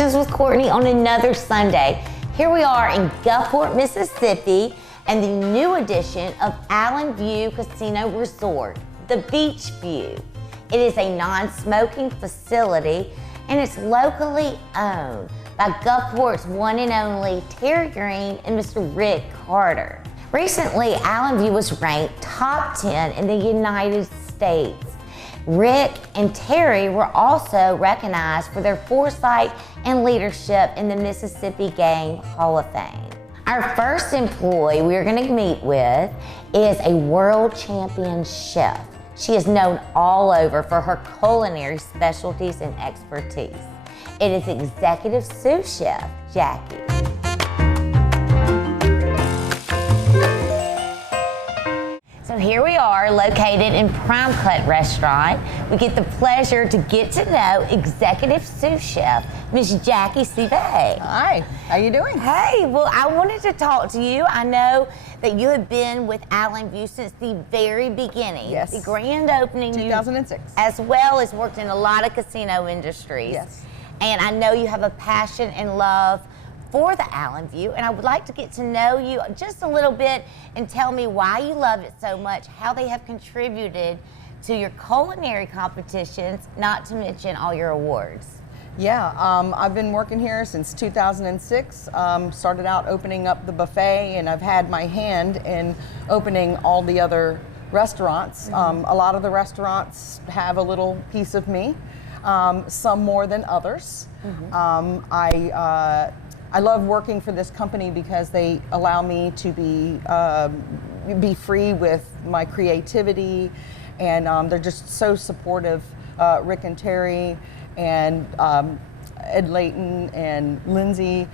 Connections with Courtney on another Sunday. Here we are in Gulfport, Mississippi, and the new edition of Allen View Casino Resort, the Beach View. It is a non-smoking facility, and it's locally owned by Gulfport's one and only Terry Green and Mr. Rick Carter. Recently, Allen View was ranked top 10 in the United States. Rick and Terry were also recognized for their foresight and leadership in the Mississippi Game Hall of Fame. Our first employee we're going to meet with is a world champion chef. She is known all over for her culinary specialties and expertise. It is executive sous chef Jackie. So here we are, located in Prime Cut Restaurant. We get the pleasure to get to know executive sous chef, Miss Jackie Sive. Hi, how you doing? Hey, well, I wanted to talk to you. I know that you have been with Allen View since the very beginning. Yes. The grand opening. 2006. As well as worked in a lot of casino industries. Yes. And I know you have a passion and love for the Allen View, and I would like to get to know you just a little bit and tell me why you love it so much, how they have contributed to your culinary competitions, not to mention all your awards. Yeah, I've been working here since 2006. Started out opening up the buffet, and I've had my hand in opening all the other restaurants. Mm-hmm. A lot of the restaurants have a little piece of me, some more than others. Mm-hmm. I love working for this company because they allow me to be free with my creativity, and they're just so supportive. Rick and Terry and Ed Layton and Lindsay,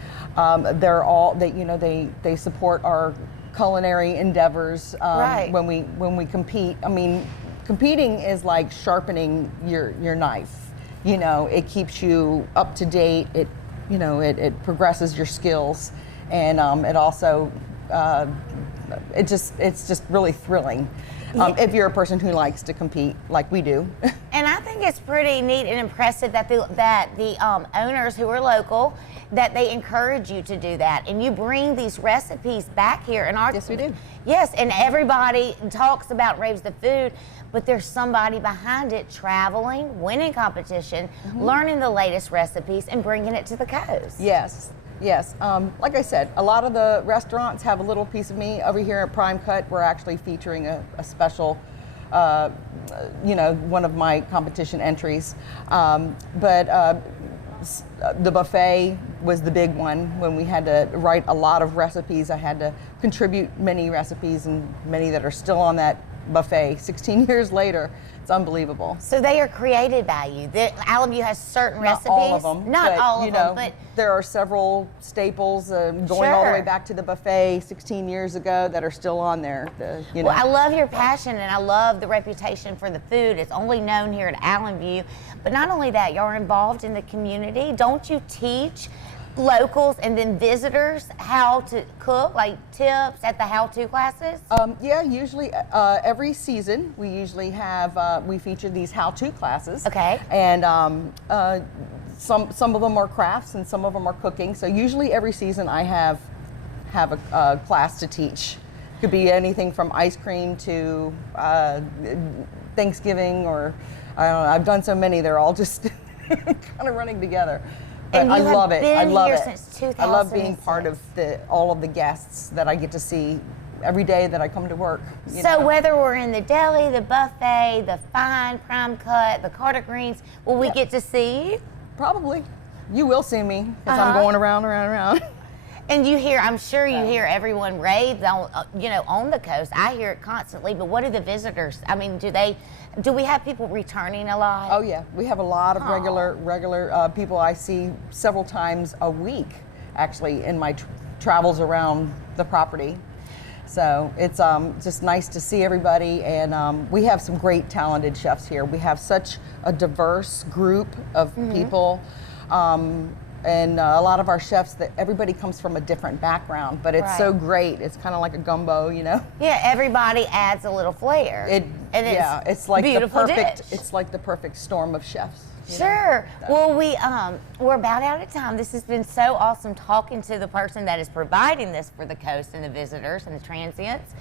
they're all they support our culinary endeavors. Right. When we compete. I mean, competing is like sharpening your knife. You know, it keeps you up to date. It progresses your skills, and it also it's just really thrilling if you're a person who likes to compete like we do. And I think it's pretty neat and impressive that the owners who are local, that they encourage you to do that, and you bring these recipes back here. And Yes, we do. Yes, and everybody talks about raves the food, but there's somebody behind it traveling, winning competition, learning the latest recipes, and bringing it to the coast. Yes. Like I said, a lot of the restaurants have a little piece of me. Over here at Prime Cut, we're actually featuring a special, one of my competition entries. But the buffet was the big one. When we had to write a lot of recipes, I had to contribute many recipes, and many that are still on that buffet 16 years later. It's unbelievable. So they are created by you. Allen View has certain recipes. Not all of them. Not all of them, but there are several staples going all the way back to the buffet 16 years ago that are still on there. Well, I love your passion, and I love the reputation for the food. It's only known here at Allen View. But not only that, you're involved in the community. Don't you teach locals and then visitors how to cook, like tips at the how-to classes? Yeah, usually every season we usually have we feature these how-to classes. Okay. And some of them are crafts and some of them are cooking. So usually every season I have a class to teach. Could be anything from ice cream to Thanksgiving, or I don't know. I've done so many; they're all just kind of running together. But I love it. I love it. Since 2006. I love being part of all of the guests that I get to see every day that I come to work. So whether we're in the deli, the buffet, the fine Prime Cut, the Carter Greens, will we get to see you? Probably. You will see me because I'm going around. And you hear, I'm sure you hear everyone rave on, on the coast. I hear it constantly. But what do the visitors? I mean, do we have people returning a lot? Oh yeah, we have a lot of regular people I see several times a week, actually, in my travels around the property. So it's just nice to see everybody, and we have some great talented chefs here. We have such a diverse group of people. And a lot of our chefs, that everybody comes from a different background, but it's so great. It's kind of like a gumbo, Yeah, everybody adds a little flair. It's like beautiful the perfect. dish. It's like the perfect storm of chefs. Sure. Well, we're about out of time. This has been so awesome talking to the person that is providing this for the coast and the visitors and the transients.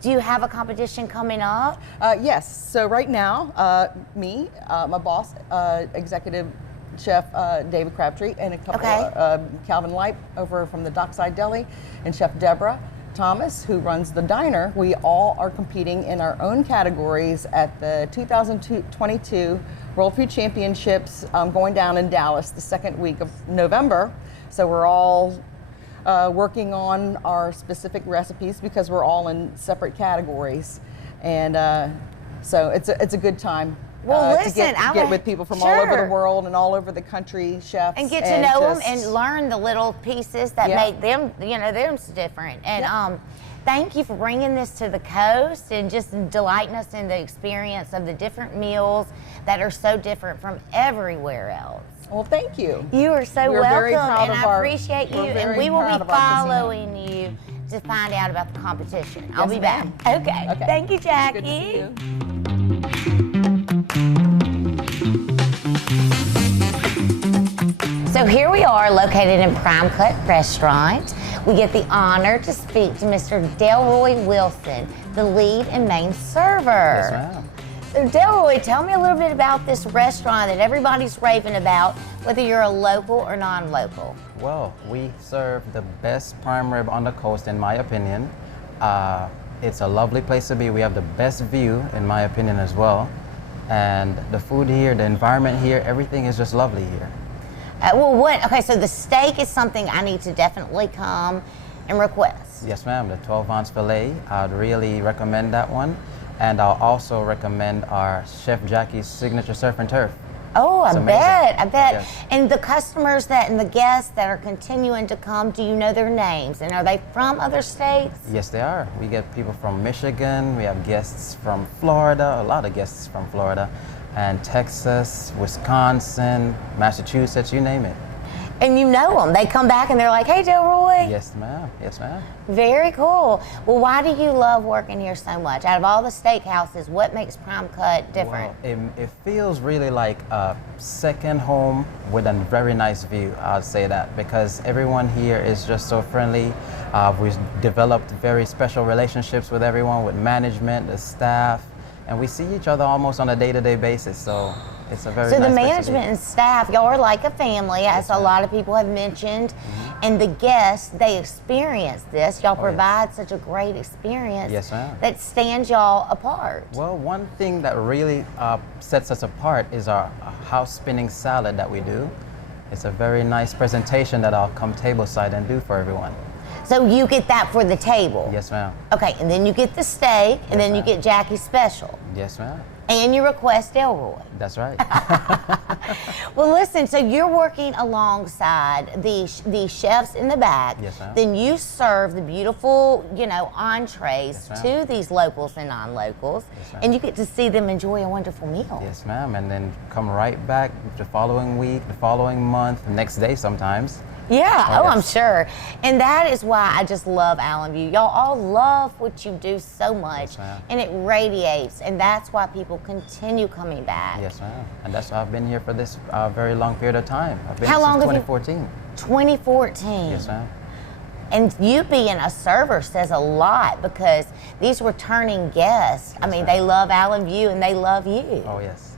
Do you have a competition coming up? Yes. So right now, my boss, executive chef David Crabtree, and a couple Calvin Light over from the Dockside Deli, and Chef Deborah Thomas, who runs the diner. We all are competing in our own categories at the 2022 World Food Championships going down in Dallas the second week of November. So we're all working on our specific recipes because we're all in separate categories, and so it's a good time. Well, listen, to get with people from all over the world and all over the country, chefs, and get to know them and learn the little pieces that make them, them different. And thank you for bringing this to the coast and just delighting us in the experience of the different meals that are so different from everywhere else. Well, thank you. You are so welcome, and I appreciate you. And we will be following you to find out about the competition. I'll be back. Okay. Thank you, Jackie. Good to see you. So here we are located in Prime Cut Restaurant. We get the honor to speak to Mr. Delroy Wilson, the lead and main server. Yes, ma'am. So Delroy, tell me a little bit about this restaurant that everybody's raving about, whether you're a local or non-local. Well, we serve the best prime rib on the coast, in my opinion. It's a lovely place to be. We have the best view, in my opinion, as well. And the food here, the environment here, everything is just lovely here. Okay, so the steak is something I need to definitely come and request. Yes, ma'am, the 12-ounce filet, I'd really recommend that one. And I'll also recommend our Chef Jackie's signature surf and turf. Oh, I bet. Yes. And the customers and the guests that are continuing to come, do you know their names? And are they from other states? Yes, they are. We get people from Michigan, we have guests from Florida, a lot of guests from Florida, and Texas, Wisconsin, Massachusetts, you name it. And you know them. They come back and they're like, hey, Delroy. Yes, ma'am. Yes, ma'am. Very cool. Well, why do you love working here so much? Out of all the steakhouses, what makes Prime Cut different? Well, it feels really like a second home with a very nice view, I'd say that, because everyone here is just so friendly. We've developed very special relationships with everyone, with management, the staff, and we see each other almost on a day-to-day basis, so it's a very nice So the place to be. management and staff, y'all are like a family, as a lot of people have mentioned, and the guests, they experience this. Y'all provide such a great experience that stands y'all apart. Well, one thing that really sets us apart is our house spinning salad that we do. It's a very nice presentation that I'll come tableside and do for everyone. So you get that for the table? Yes, ma'am. Okay, and then you get the steak, and then you get Jackie's special. Yes, ma'am. And you request Delroy. That's right. Well, listen, so you're working alongside the chefs in the back. Yes, ma'am. Then you serve the beautiful, entrees to these locals and non-locals. Yes, and you get to see them enjoy a wonderful meal. Yes, ma'am. And then come right back the following week, the following month, the next day sometimes. Yeah, I'm sure. And that is why I just love Allen View. Y'all all love what you do so much, and it radiates, and that's why people continue coming back. Yes, ma'am. And that's why I've been here for this very long period of time. I've been How here long since have 2014. 2014. Yes, ma'am. And you being a server says a lot, because these returning guests, I mean, they love Allen View and they love you. Oh, yes.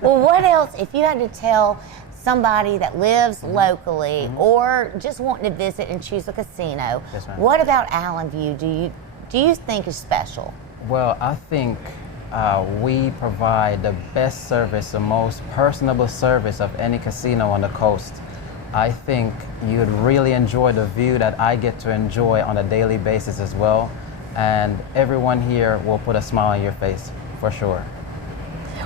Well, what else, if you had to tell somebody that lives locally or just wanting to visit and choose a casino, what about Allen View do you think is special? Well, I think we provide the best service, the most personable service of any casino on the coast. I think you'd really enjoy the view that I get to enjoy on a daily basis as well, and everyone here will put a smile on your face, for sure.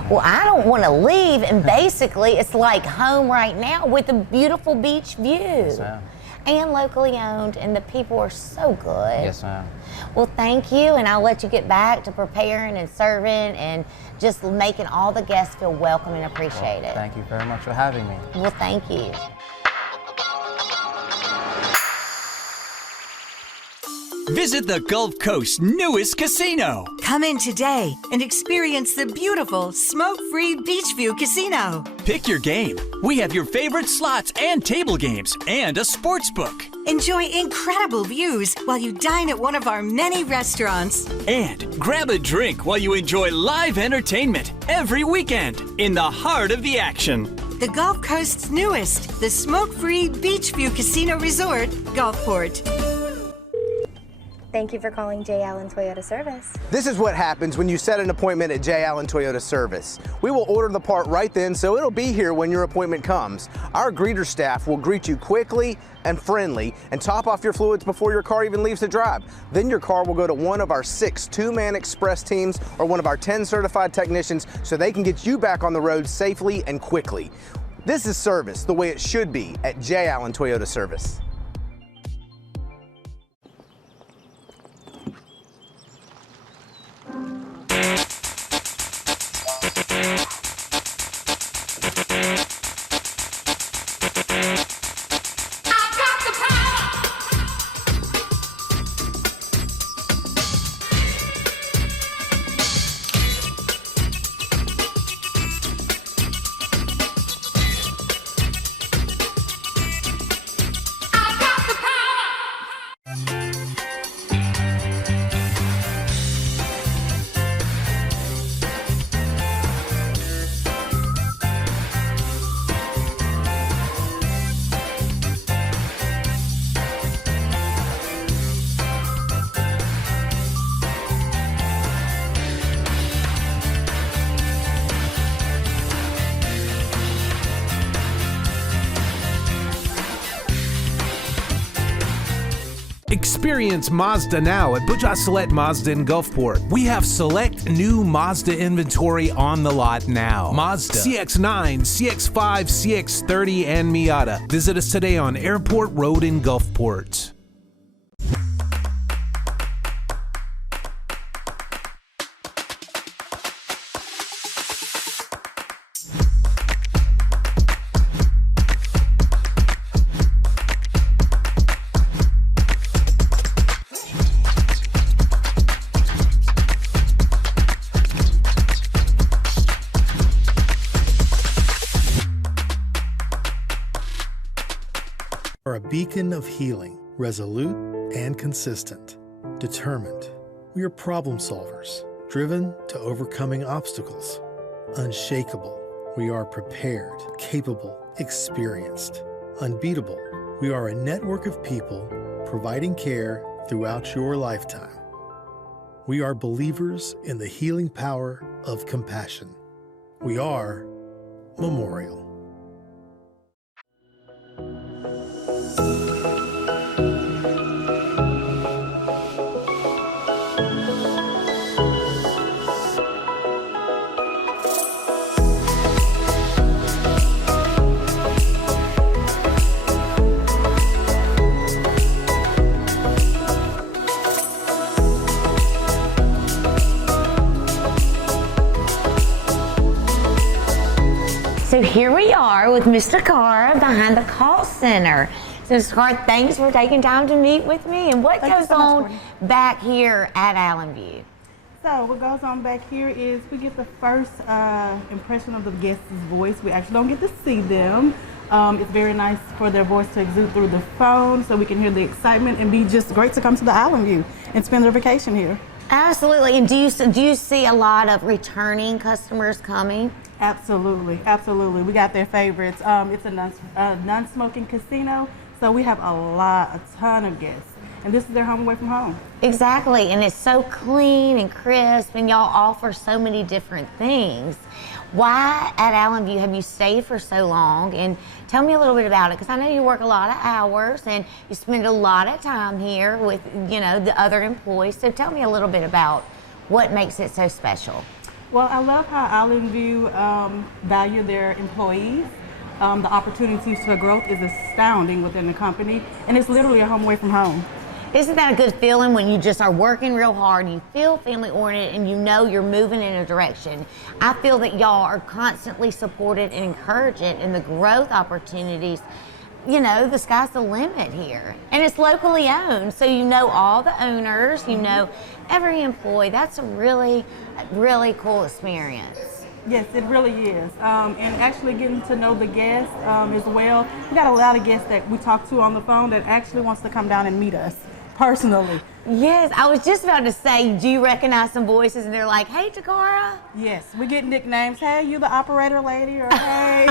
Well, I don't want to leave, and basically it's like home right now with a beautiful beach view. Yes, ma'am. And locally owned, and the people are so good. Yes, ma'am. Well, thank you, and I'll let you get back to preparing and serving and just making all the guests feel welcome and appreciated. Well, thank you very much for having me. Well, thank you. Visit the Gulf Coast's newest casino. Come in today and experience the beautiful smoke-free Beachview Casino. Pick your game. We have your favorite slots and table games and a sports book. Enjoy incredible views while you dine at one of our many restaurants. And grab a drink while you enjoy live entertainment every weekend in the heart of the action. The Gulf Coast's newest, the smoke-free Beachview Casino Resort, Gulfport. Thank you for calling J. Allen Toyota Service. This is what happens when you set an appointment at J. Allen Toyota Service. We will order the part right then, so it'll be here when your appointment comes. Our greeter staff will greet you quickly and friendly and top off your fluids before your car even leaves the drive. Then your car will go to one of our 6 two-man express teams or one of our 10 certified technicians so they can get you back on the road safely and quickly. This is service the way it should be at J. Allen Toyota Service. Experience Mazda now at Bujah Select Mazda in Gulfport. We have select new Mazda inventory on the lot now. Mazda CX-9, CX-5, CX-30, and Miata. Visit us today on Airport Road in Gulfport. Are a beacon of healing, resolute and consistent, determined. We are problem solvers, driven to overcoming obstacles, unshakable. We are prepared, capable, experienced, unbeatable. We are a network of people providing care throughout your lifetime. We are believers in the healing power of compassion. We are Memorial. So here we are with Mr. Carr behind the call center. So Mr. Carr, thanks for taking time to meet with me. And what goes on back here at Allenview? So what goes on back here is we get the first impression of the guest's voice. We actually don't get to see them. It's very nice for their voice to exude through the phone so we can hear the excitement and be just great to come to the Allenview and spend their vacation here. Absolutely. And do you see a lot of returning customers coming? Absolutely, absolutely. We got their favorites. It's a non-smoking casino, so we have a ton of guests. And this is their home away from home. Exactly, and it's so clean and crisp, and y'all offer so many different things. Why at Allenview have you stayed for so long? And tell me a little bit about it, because I know you work a lot of hours and you spend a lot of time here with, the other employees. So tell me a little bit about what makes it so special. Well, I love how Allenview value their employees. The opportunities for growth is astounding within the company, and it's literally a home away from home. Isn't that a good feeling when you just are working real hard, you feel family oriented, and you know you're moving in a direction? I feel that y'all are constantly supported and encouraged in the growth opportunities you know, the sky's the limit here. And it's locally owned, so you know all the owners, you know every employee. That's a really, really cool experience. Yes, it really is. And actually getting to know the guests as well. We got a lot of guests that we talk to on the phone that actually wants to come down and meet us personally. Yes, I was just about to say, do you recognize some voices? And they're like, hey, Takara. Yes, we get nicknames. Hey, you the operator lady, or hey.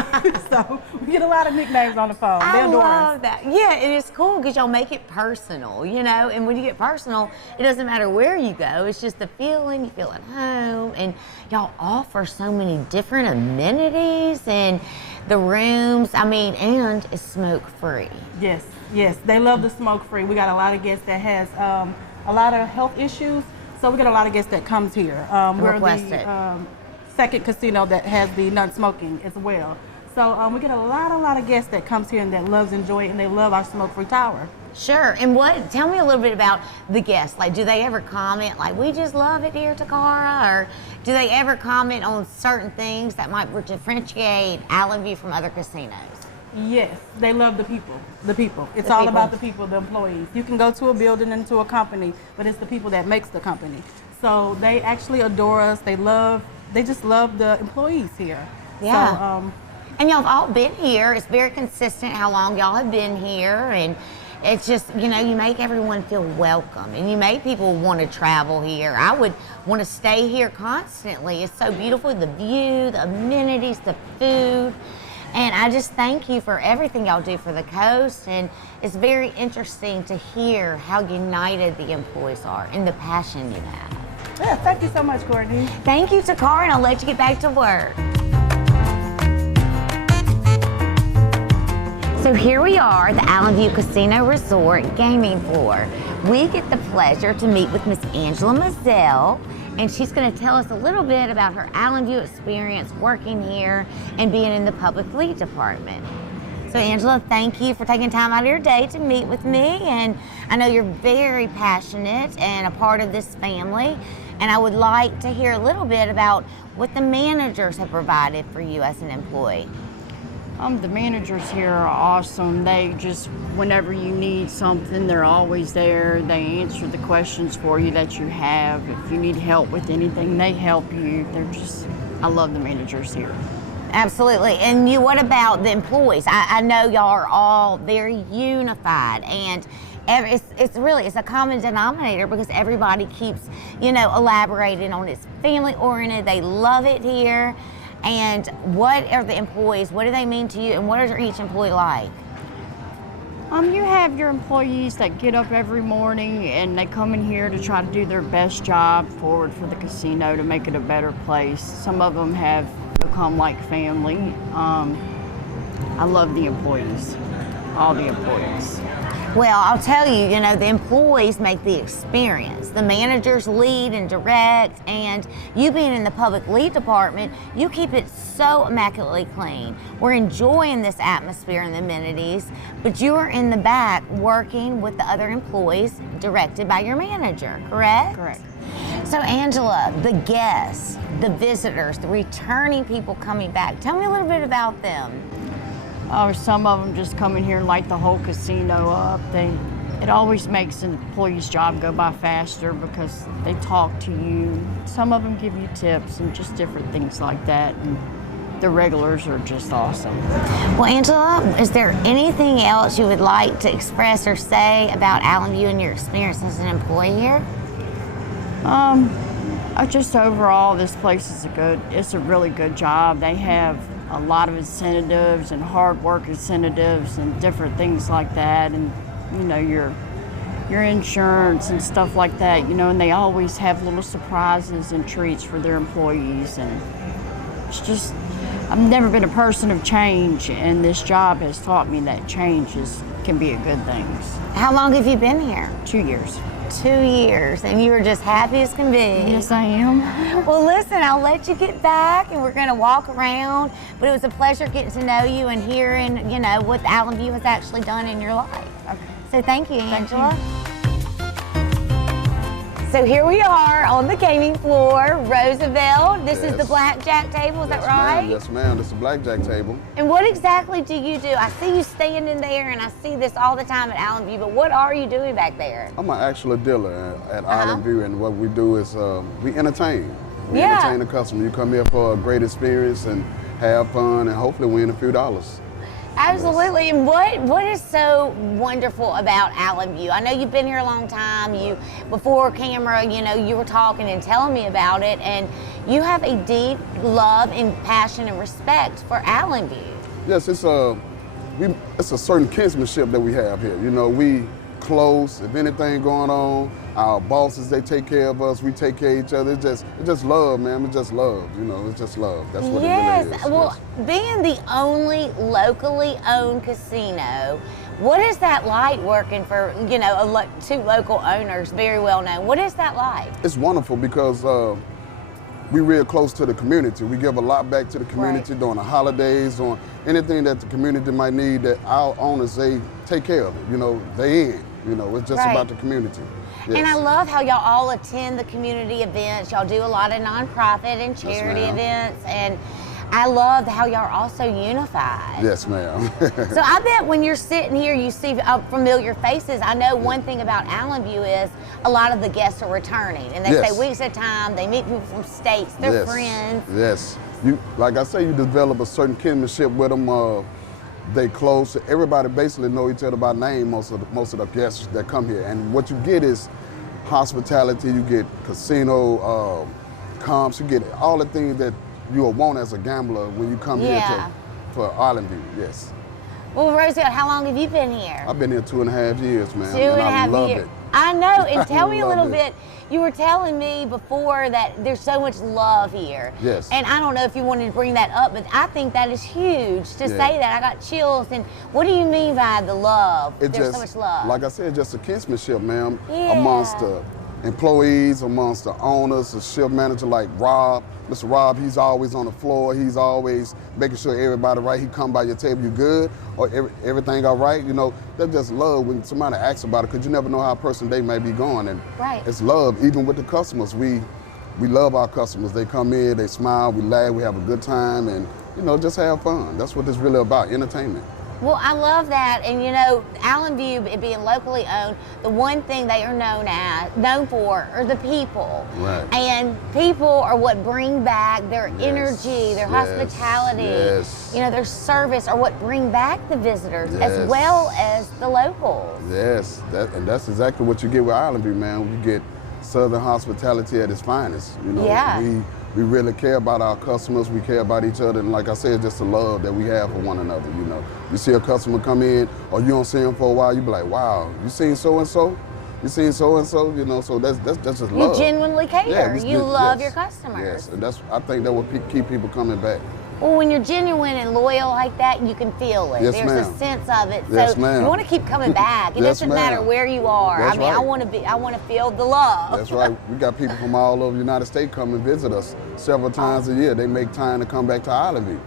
So we get a lot of nicknames on the phone. I love that. Yeah, and it's cool because y'all make it personal, you know, and when you get personal, it doesn't matter where you go. It's just the feeling, you feel at home, and y'all offer so many different amenities and the rooms, I mean, and it's smoke-free. Yes, yes, they love the smoke-free. We got a lot of guests that has a lot of health issues, so we get a lot of guests that comes here. We're the second casino that has the non-smoking as well. So we get a lot of guests that comes here and that loves enjoy it, and they love our smoke-free tower. Sure, and tell me a little bit about the guests. Like, do they ever comment, like, we just love it here, Takara? Or do they ever comment on certain things that might differentiate Allen View from other casinos? Yes, they love the people. The people. It's all about the people, the employees. You can go to a building and to a company, but it's the people that makes the company. So they actually adore us. They just love the employees here. Yeah. So, and y'all have all been here. It's very consistent how long y'all have been here, and it's just, you know, you make everyone feel welcome, and you make people want to travel here. I would want to stay here constantly. It's so beautiful, the view, the amenities, the food. And I just thank you for everything y'all do for the coast, and it's very interesting to hear how united the employees are and the passion you have. Yeah, thank you so much, Courtney. Thank you, Takara, and I'll let you get back to work. So here we are at the Allen View Casino Resort gaming floor. We get the pleasure to meet with Miss Angela Mazzell, and she's going to tell us a little bit about her Allen View experience working here and being in the public lead department. So Angela, thank you for taking time out of your day to meet with me, and I know you're very passionate and a part of this family, and I would like to hear a little bit about what the managers have provided for you as an employee. The managers here are awesome. They just, whenever you need something, they're always there. They answer the questions for you that you have. If you need help with anything, they help you. I love the managers here. Absolutely. And what about the employees? I know y'all are all very unified, and it's a common denominator because everybody keeps, you know, elaborating on it's family oriented. They love it here. And what are the employees? What do they mean to you? And what is each employee like? You have your employees that get up every morning and they come in here to try to do their best job forward for the casino to make it a better place. Some of them have become like family. I love the employees, all the employees. Well, I'll tell you, you know, the employees make the experience. The managers lead and direct, and you being in the public lead department, you keep it so immaculately clean. We're enjoying this atmosphere and the amenities, but you are in the back working with the other employees directed by your manager, correct? Correct. So Angela, the guests, the visitors, the returning people coming back, tell me a little bit about them. Oh, some of them just come in here and light the whole casino up. It always makes an employee's job go by faster because they talk to you. Some of them give you tips and just different things like that. And the regulars are just awesome. Well, Angela, is there anything else you would like to express or say about Allen View and your experience as an employee here? Just overall, this place is it's a really good job. They have a lot of incentives and hard work incentives and different things like that, and you know, your insurance and stuff like that, you know, and they always have little surprises and treats for their employees. And it's just, I've never been a person of change, and this job has taught me that change can be a good thing. How long have you been here? 2 years. 2 years, and you are just happy as can be. Yes, I am. Well, listen, I'll let you get back, and we're going to walk around, but it was a pleasure getting to know you and hearing, you know, what Allen View has actually done in your life. Okay. So thank you, Angela. So here we are on the gaming floor, Roosevelt. This is the blackjack table, is that right? Yes, ma'am. This is a blackjack table. And what exactly do you do? I see you standing there, and I see this all the time at Allen View, but what are you doing back there? I'm an actual dealer at Island View, and what we do is we entertain. We entertain the customer. You come here for a great experience and have fun and hopefully win a few dollars. Absolutely. And what is so wonderful about Allen View? I know you've been here a long time. You, before camera, you know, you were talking and telling me about it, and you have a deep love and passion and respect for Allen View. Yes, it's a certain kinsmanship that we have here. You know, we close. If anything going on, our bosses, they take care of us. We take care of each other. It's just love, man. It's just love. You know, it's just love. That's what it really is. Well, being the only locally owned casino, what is that like working for, you know, two local owners, very well known? What is that like? It's wonderful because we're real close to the community. We give a lot back to the community during the holidays, on anything that the community might need, that our owners, they take care of it. You know, they in. You know, it's just about the community. Yes. And I love how y'all all attend the community events. Y'all do a lot of nonprofit and charity events, and I love how y'all are also unified. Yes, ma'am. So I bet when you're sitting here, you see familiar faces. I know one thing about Allen View is a lot of the guests are returning, and they stay weeks at a time. They meet people from states. They're friends. Yes. You, like I say, you develop a certain kinship with them. They close. Everybody basically know each other by name. Most of the guests that come here, and what you get is hospitality. You get casino comps. You get all the things that you will want as a gambler when you come here for Island View. Yes. Well, Roosevelt, how long have you been here? I've been here 2.5 years, man. 2.5 years. I know. And tell me a little bit. You were telling me before that there's so much love here. Yes. And I don't know if you wanted to bring that up, but I think that is huge to say that. I got chills. And what do you mean by the love? There's so much love. Like I said, just a kinsmanship, ma'am, amongst the employees, amongst the owners, the shift manager like Rob. Mr. Rob, he's always on the floor. He's always making sure everybody right. He come by your table, you good, or everything all right. You know, that's just love when somebody asks about it, because you never know how a person day may be going. And it's love, even with the customers. We love our customers. They come in, they smile, we laugh, we have a good time, and, you know, just have fun. That's what it's really about, entertainment. Well, I love that, and you know, Allen View being locally owned, the one thing they are known for are the people. Right. And people are what bring back their energy, their hospitality, you know, their service are what bring back the visitors as well as the locals. Yes, and that's exactly what you get with Island View, man. You get Southern hospitality at its finest. You know, we really care about our customers. We care about each other, and like I said, just the love that we have for one another. You know, you see a customer come in, or you don't see him for a while, you be like, "Wow, you seen so and so? You seen so and so?" You know, so that's just love. You genuinely care. You love your customers. Yes, and I think that will keep people coming back. Well, when you're genuine and loyal like that, you can feel it. Yes, There's a sense of it. Yes, so ma'am. you want to keep coming back. It doesn't matter where you are. That's I mean, I want to feel the love. That's right. We got people from all over the United States come and visit us several times a year. They make time to come back to Island View.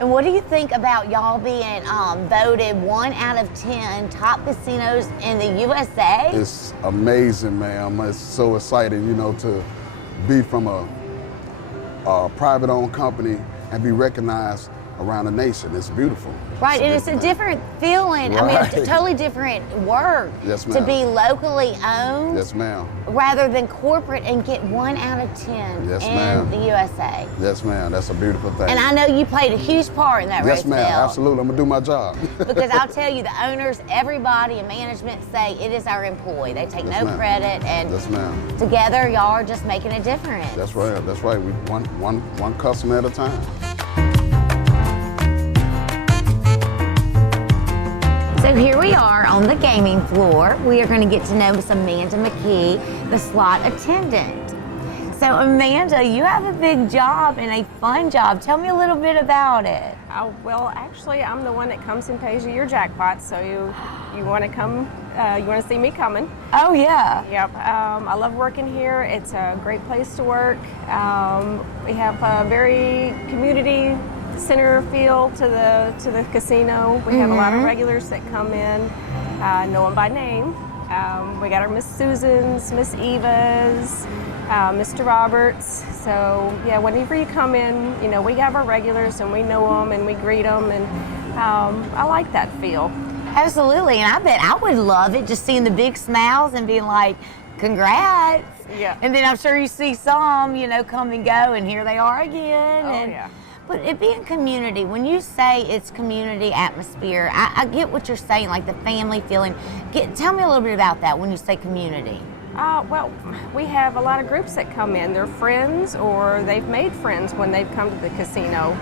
And what do you think about y'all being voted 1 out of 10 top casinos in the USA? It's amazing, ma'am. It's so exciting, you know, to be from a private-owned company and be recognized around the nation. It's beautiful. Right, and it's a different feeling. I mean, it's a totally different work to be locally owned. Yes, ma'am. Rather than corporate and get 1 out of 10 in the USA. Yes, ma'am. That's a beautiful thing. And I know you played a huge part in that, Yes, Roosevelt. ma'am. Absolutely. I'm gonna do my job. Because I'll tell you, the owners, everybody in management say it is our employee. They take no credit, and together y'all are just making a difference. That's right. That's right. We one customer at a time. So here we are on the gaming floor. We are going to get to know Miss Amanda McKee, the slot attendant. So Amanda, you have a big job and a fun job. Tell me a little bit about it. Well, actually, I'm the one that comes and pays you your jackpot. So you want to come, you want to see me coming. Oh yeah. Yep. I love working here. It's a great place to work. We have a very community center feel to the casino. We have a lot of regulars that come in, know them by name. We got our Miss Susans, Miss Evas, Mr. Roberts. So yeah, whenever you come in, you know, we have our regulars and we know them and we greet them, and I like that feel. Absolutely, and I bet I would love it just seeing the big smiles and being like, congrats. Yeah. And then I'm sure you see some, you know, come and go, and here they are again. Oh, and, yeah. But it being community, when you say it's community atmosphere, I get what you're saying, like the family feeling. Tell me a little bit about that when you say community. Well, we have a lot of groups that come in. They're friends, or they've made friends when they've come to the casino.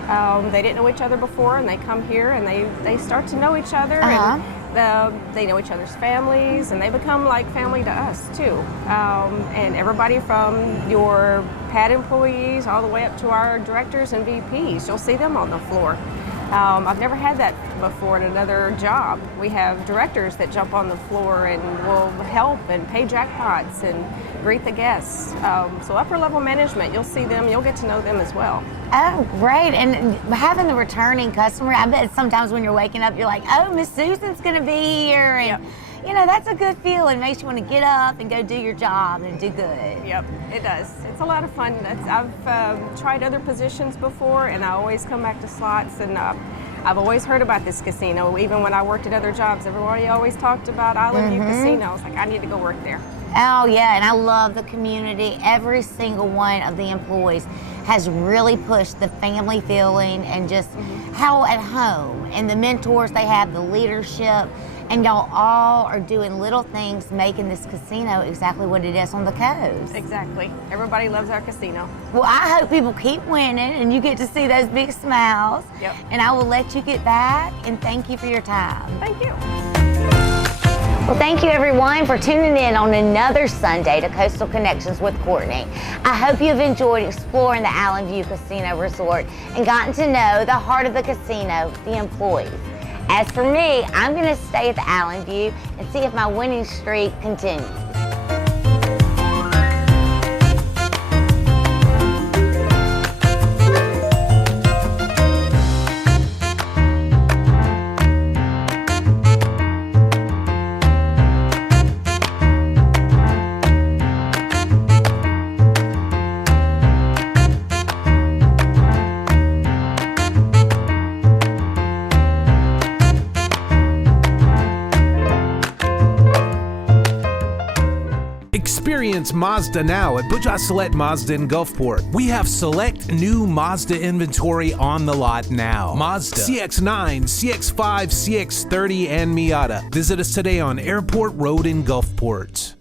They didn't know each other before, and they come here and they start to know each other. Uh-huh. And they know each other's families, and they become like family to us too. And everybody from your pad employees all the way up to our directors and VPs, you'll see them on the floor. I've never had that before in another job. We have directors that jump on the floor and will help and pay jackpots and greet the guests. So upper level management, you'll see them, you'll get to know them as well. Oh, great. And having the returning customer, I bet sometimes when you're waking up, you're like, oh, Miss Susan's going to be here. And, Yep. you know, that's a good feeling. Makes you want to get up and go do your job and do good. Yep, it does. It's a lot of fun. I've tried other positions before, and I always come back to slots, and I've always heard about this casino. Even when I worked at other jobs, everybody always talked about Island View Casino. I was like, I need to go work there. Oh, yeah, and I love the community. Every single one of the employees has really pushed the family feeling and just how at home, and the mentors they have, the leadership, and y'all all are doing little things making this casino exactly what it is on the coast. Exactly. Everybody loves our casino. Well, I hope people keep winning and you get to see those big smiles. Yep. And I will let you get back, and thank you for your time. Thank you. Well, thank you everyone for tuning in on another Sunday to Coastal Connections with Courtney. I hope you've enjoyed exploring the Island View Casino Resort and gotten to know the heart of the casino, the employees. As for me, I'm going to stay at the Island View and see if my winning streak continues. Experience Mazda now at Bujah Select Mazda in Gulfport. We have select new Mazda inventory on the lot now. Mazda CX-9, CX-5, CX-30, and Miata. Visit us today on Airport Road in Gulfport.